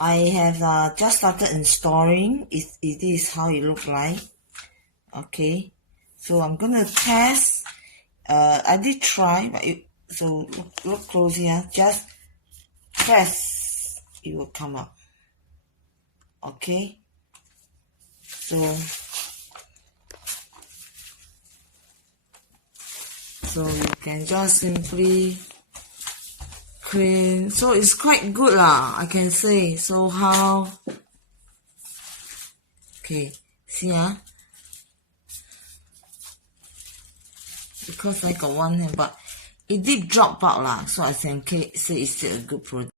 I have just started installing. It is how it looks like. Okay, so I'm gonna test. I did try, but so look close here. Just press, it will come up. Okay, so you can just simply clean. So it's quite good lah, I can say. So how? Okay, see because I got one hand, but it did drop out lah, so I can say it's still a good product.